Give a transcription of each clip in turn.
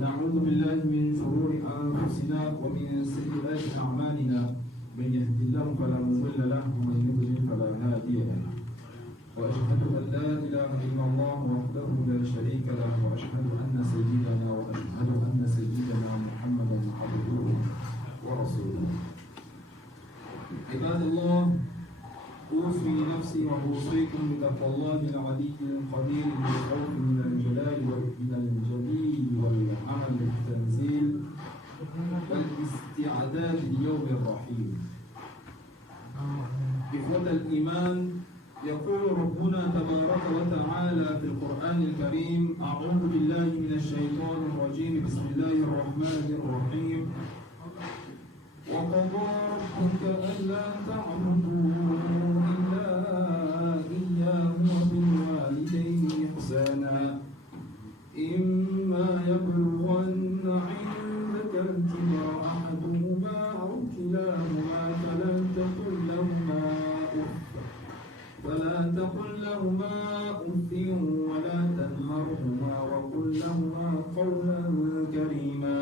ونعوذ بالله من شرور أنفسنا ومن سيئات أعمالنا من يهد الله فلا مضل له ومن يضلل فلا هادي له وأشهد أن لا إله إلا الله وحده لا شريك له وأشهد أن سيدنا محمدا عبده ورسوله. عباد الله، أوصي نفسي وأوصيكم بتقوى الله العلي القدير بالخوف من الجلال ومن الجليل والعمل بالتنزيل والاستعداد ليوم الرحيل. إخوة الإيمان، يقول ربنا تبارك وتعالى في القرآن الكريم: أعوذ بالله من الشيطان الرجيم، بسم الله الرحمن الرحيم. وقضى ربك ألا تعبدوا إلا إياه وبالوالدين إحسانا إما يبلغن عندك الكبر أحدهما أو كلاهما فلا تقل لهما أف ولا تنهرهما وقل لهما قولا كريما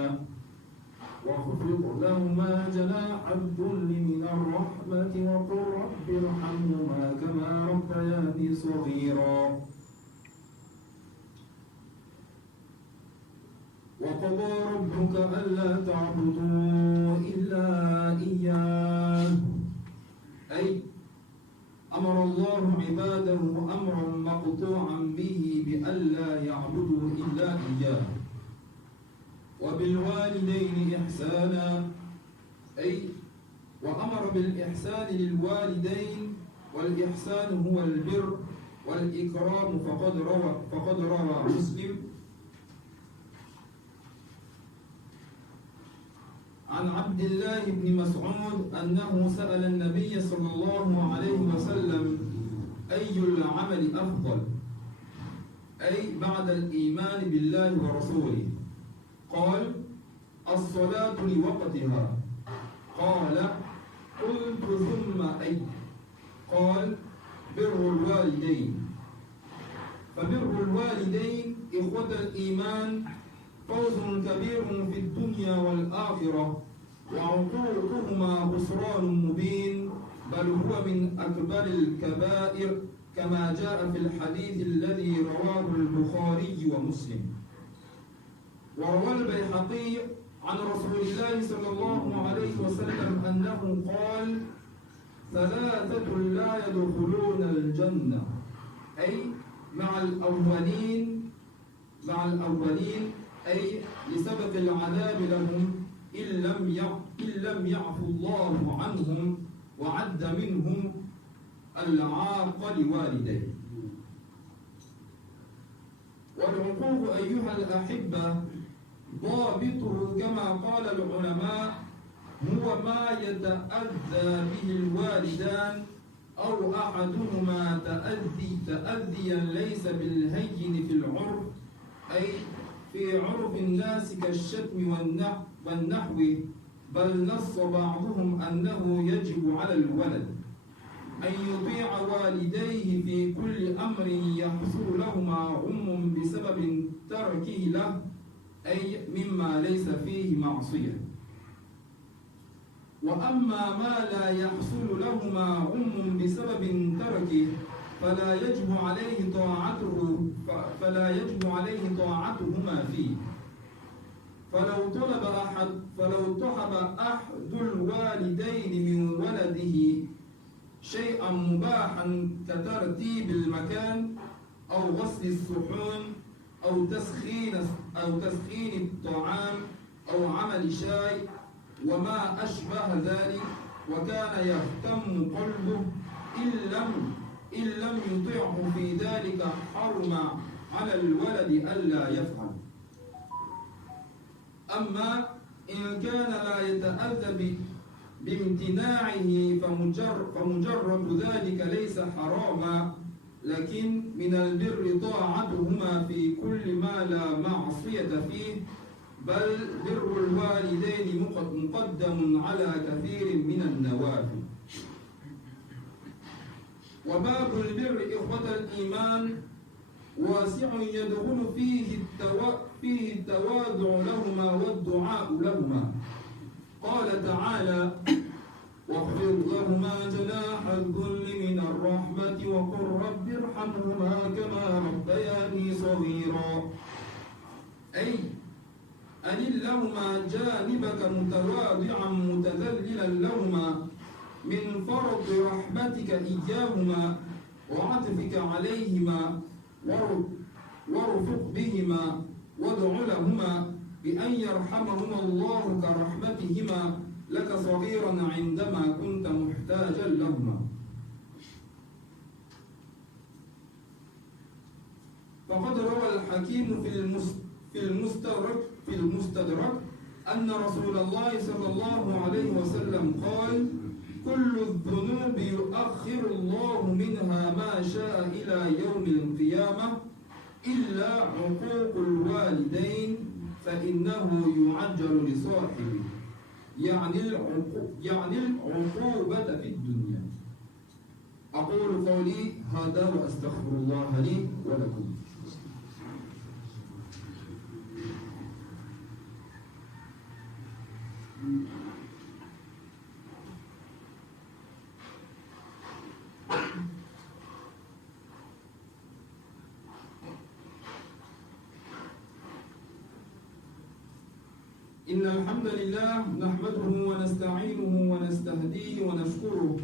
واخفض لهما جناح الذل من الرحمة وقل رب ارحمهما كما ربياني صغيرا. وقضى ربك ألا تعبدوا إلا إياه، أي أمر الله عباده أمرا مقطوعا به بألا يعبدوا إلا إياه. وبالوالدين إحسانا، أي وأمر بالإحسان للوالدين، والإحسان هو البر والإكرام. فقد روى مسلم عن عبد الله بن مسعود أنه سأل النبي صلى الله عليه وسلم: أي العمل أفضل؟ أي بعد الإيمان بالله ورسوله؟ قال: الصلاة لوقتها. قال: قلت ثم أي؟ قال: بر الوالدين. فبر الوالدين إخوة الإيمان فوز كبير في الدنيا والآخرة، وعقوقهما خسران مبين، بل هو من أكبر الكبائر كما جاء في الحديث الذي رواه البخاري ومسلم. وروى البيهقي عن رسول الله صلى الله عليه وسلم أنه قال: ثلاثة لا يدخلون الجنة، أي مع الأولين أي لسبب العذاب لهم إن لم يعفو الله عنهم، وعد منهم العاق لوالديه. والعقوق أيها الأحبة ضابطه كما قال العلماء هو ما يتأذى به الوالدان أو أحدهما تأذيا ليس بالهين في العرف، أي في عرف الناس كالشتم والنحو، بل نص بعضهم أنه يجب على الولد أن يطيع والديه في كل أمر يحصل لهما غم بسبب تركه له، أي مما ليس فيه معصية. وأما ما لا يحصل لهما غم بسبب تركه فلا يجب طاعتهما فيه. فلو طلب أحد الوالدين من ولده شيئا مباحا كترتيب المكان أو غسل الصحون أو تسخين الطعام أو عمل شاي وما أشبه ذلك، وكان يهتم قلبه إن لم يطيعه في ذلك، حرم على الولد ألا يفعل. أما إن كان لا يتأذى بامتناعه فمجرد ذلك ليس حراما، لكن من البر طاعتهما في كل ما لا معصية فيه، بل بر الوالدين مقدم على كثير من النوافل. وباب البر إخوة الإيمان واسع يدخل فيه التواضع لهما والدعاء لهما. قال تعالى: واخفض لهما جناح الذل من الرحمة وقل رب ارحمهما كما ربياني صغيرا. أي أنل لهما جانبك متواضعا متذللا لهما من فرض رحمتك إياهما وعطفك عليهما وارفق بهما وادع لهما بأن يرحمهما الله كرحمتهما لك صغيرا عندما كنت محتاجا لهما. فقد روى الحكيم في المستدرك أن رسول الله صلى الله عليه وسلم قال: كل الذنوب يؤخر الله منها ما شاء إلى يوم القيامة إلا عقوق الوالدين فإنه يعجل لصاحبه، يعني العقوبة في الدنيا. أقول قولي هذا وأستغفر الله لي ولكم. إن الحمد لله نحمده ونستعينه ونستهديه ونشكره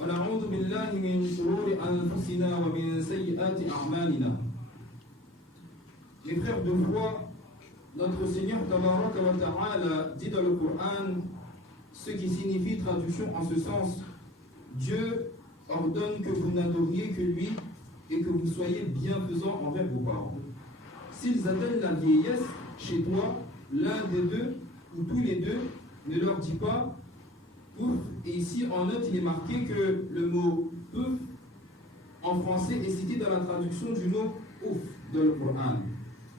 ونعوذ بالله من شرور أنفسنا ومن سيئات أعمالنا. Mes frères de foi, notre Seigneur Tabaraka wa Ta'ala dit dans le Coran ce qui signifie traduction en ce sens: Dieu ordonne que vous n'adoriez que lui et que vous soyez bienfaisants envers vos parents. S'ils atteignent la vieillesse chez toi, l'un des deux ou tous les deux, ne leur dis pas pouf. Et ici en note il est marqué que le mot pouf en français est cité dans la traduction du mot ouf dans le Coran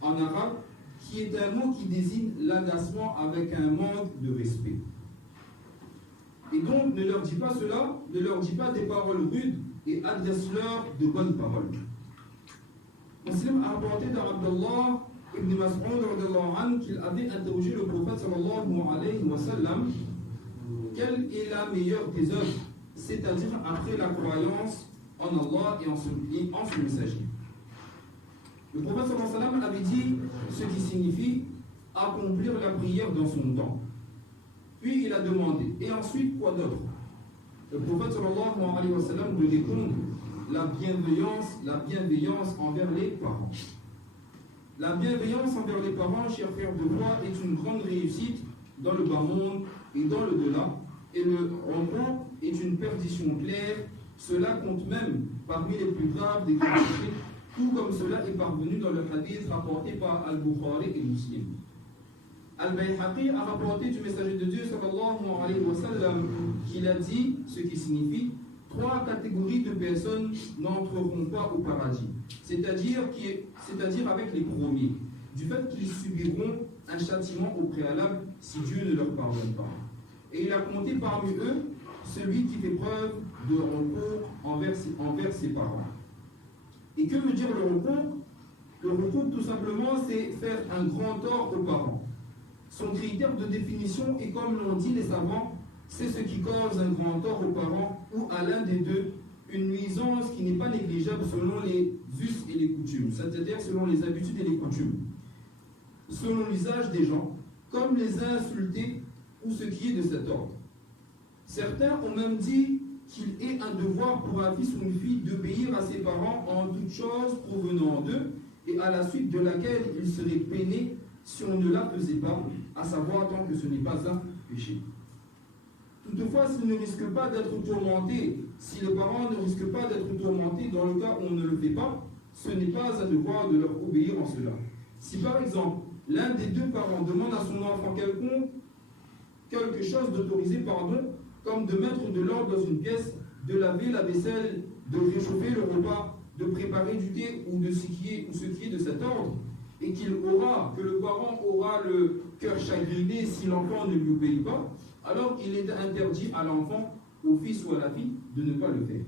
en arabe, qui est un mot qui désigne l'agacement avec un manque de respect. Et donc ne leur dis pas cela, ne leur dis pas des paroles rudes et adresse-leur de bonnes paroles. Muslim a rapporté d'Abdallah Ibn Mas'ud qu'il avait interrogé le prophète sallallahu alayhi wa sallam: quelle est la meilleure des œuvres, c'est-à-dire après la croyance en Allah et en son messager? Le prophète sallallahu alayhi wa sallam avait dit ce qui signifie accomplir la prière dans son temps. Puis il a demandé: et ensuite quoi d'autre? Le prophète sallallahu alayhi wa sallam lui répond: la bienveillance envers les parents. La bienveillance envers les parents, chers frères de foi, est une grande réussite dans le bas monde et dans le delà, et le repos est une perdition claire. Cela compte même parmi les plus graves des péchés, tout comme cela est parvenu dans le hadith rapporté par Al-Bukhari et Muslim. Al-Bayhaqi a rapporté du messager de Dieu sallallahu alayhi wa sallam qu'il a dit ce qui signifie: 3 catégories de personnes n'entreront pas au paradis, c'est-à-dire avec les premiers, du fait qu'ils subiront un châtiment au préalable si Dieu ne leur pardonne pas. Et il a compté parmi eux celui qui fait preuve de recours envers ses parents. Et que veut dire le recours? Le recours, tout simplement, c'est faire un grand tort aux parents. Son critère de définition est, comme l'ont dit les savants, c'est ce qui cause un grand tort aux parents ou à l'un des deux, une nuisance qui n'est pas négligeable selon les us et les coutumes, c'est-à-dire selon les habitudes et les coutumes, selon l'usage des gens, comme les insulter ou ce qui est de cet ordre. Certains ont même dit qu'il est un devoir pour un fils ou une fille d'obéir à ses parents en toutes choses provenant d'eux et à la suite de laquelle il serait peiné si on ne la faisait pas, à savoir tant que ce n'est pas un péché. Toutefois, s'ils ne risquent pas d'être tourmentés, si les parents ne risquent pas d'être tourmentés dans le cas où on ne le fait pas, ce n'est pas un devoir de leur obéir en cela. Si par exemple, l'un des deux parents demande à son enfant quelque chose d'autorisé, comme de mettre de l'ordre dans une pièce, de laver la vaisselle, de réchauffer le repas, de préparer du thé ou ce qui est de cet ordre, et que le parent aura le cœur chagriné si l'enfant ne lui obéit pas, alors il est interdit à l'enfant, au fils ou à la fille, de ne pas le faire.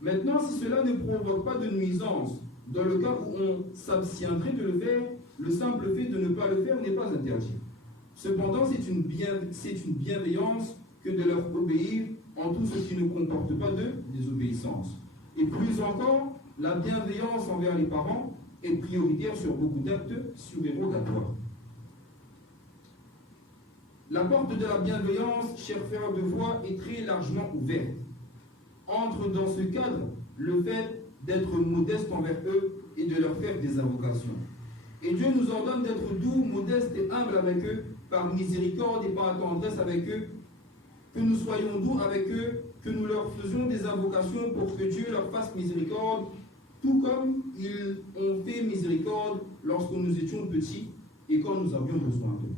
Maintenant, si cela ne provoque pas de nuisance, dans le cas où on s'abstiendrait de le faire, le simple fait de ne pas le faire n'est pas interdit. Cependant, c'est une bienveillance que de leur obéir en tout ce qui ne comporte pas de désobéissance. Et plus encore, la bienveillance envers les parents est prioritaire sur beaucoup d'actes surérogatoires. La porte de la bienveillance, chers frères de foi, est très largement ouverte. Entre dans ce cadre le fait d'être modeste envers eux et de leur faire des invocations. Et Dieu nous ordonne d'être doux, modestes et humbles avec eux, par miséricorde et par tendresse avec eux, que nous soyons doux avec eux, que nous leur faisions des invocations pour que Dieu leur fasse miséricorde, tout comme ils ont fait miséricorde lorsque nous étions petits et quand nous avions besoin d'eux.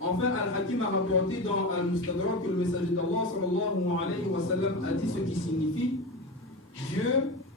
Enfin, Al-Hakim a rapporté dans Al-Mustadrak que le messager d'Allah sallallahu alayhi wa sallam a dit ce qui signifie Dieu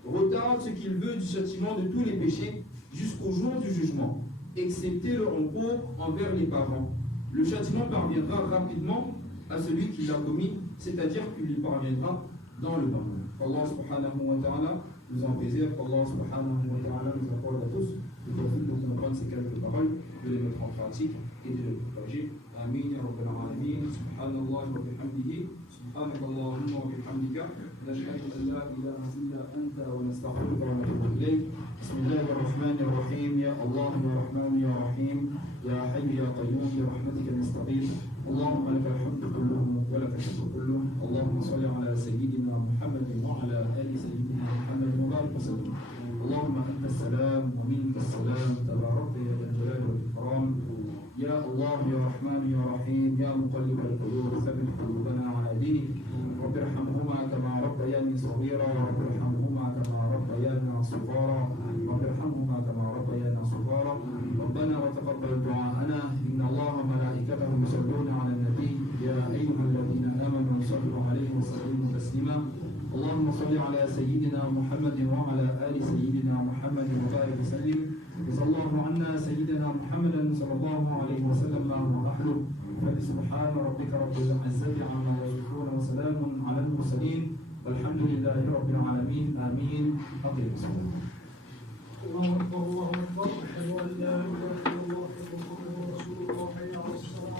retarde ce qu'il veut du châtiment de tous les péchés jusqu'au jour du jugement, excepté le recours envers les parents. Le châtiment parviendra rapidement à celui qui l'a commis, c'est-à-dire qu'il lui parviendra dans le bain. Allah subhanahu wa ta'ala nous en préserve, Allah subhanahu wa ta'ala nous accorde à tous le profit de comprendre ces quelques paroles, de les mettre en pratique et de les propager. Amin ya rabbal alamin. Subhanallah wa bihamdihi. Subhanak Allahumma wa bihamdika. Nashhadu an la ilaha illa anta wa nastaghfiruka wa natubu ilayk. Bismillahir rahmanir rahim. Ya Allah ya Rahman ya Rahim. Ya Hayy ya Qayyum bi rahmatika nastaghith. اللهم لك الحمد كله ولك الشكر كله اللهم صل على سيدنا محمد وعلى ال سيدنا محمد وبارك وسلم اللهم انت السلام ومنك السلام تبارك يا ذا الجلال والاكرام يا الله يا رحمن يا رحيم يا مقلب القلوب ثبت قلوبنا على دينك رب ارحمهما كما ربياني صغيرا رب ارحمهما كما ربيانا صغارا رب ارحمهما كما ربيانا صغارا ربنا وتقبل دعاءنا ان الله وملائكته يصلون على النبي يا ايها الذين امنوا صلوا عليه وسلموا تسليما اللهم صل على سيدنا محمد وعلى ال سيدنا محمد وبارك وسلم جزا الله عنا سيدنا محمدا صلى الله عليه وسلم واهله فسبحان ربك رب العزه عما يصفون وسلام على المرسلين والحمد لله رب العالمين امين. اقم الصلاه. الله اكبر الله اكبر اشهد ان لا اله الا الله وحده لا شريك له حي على الصلاه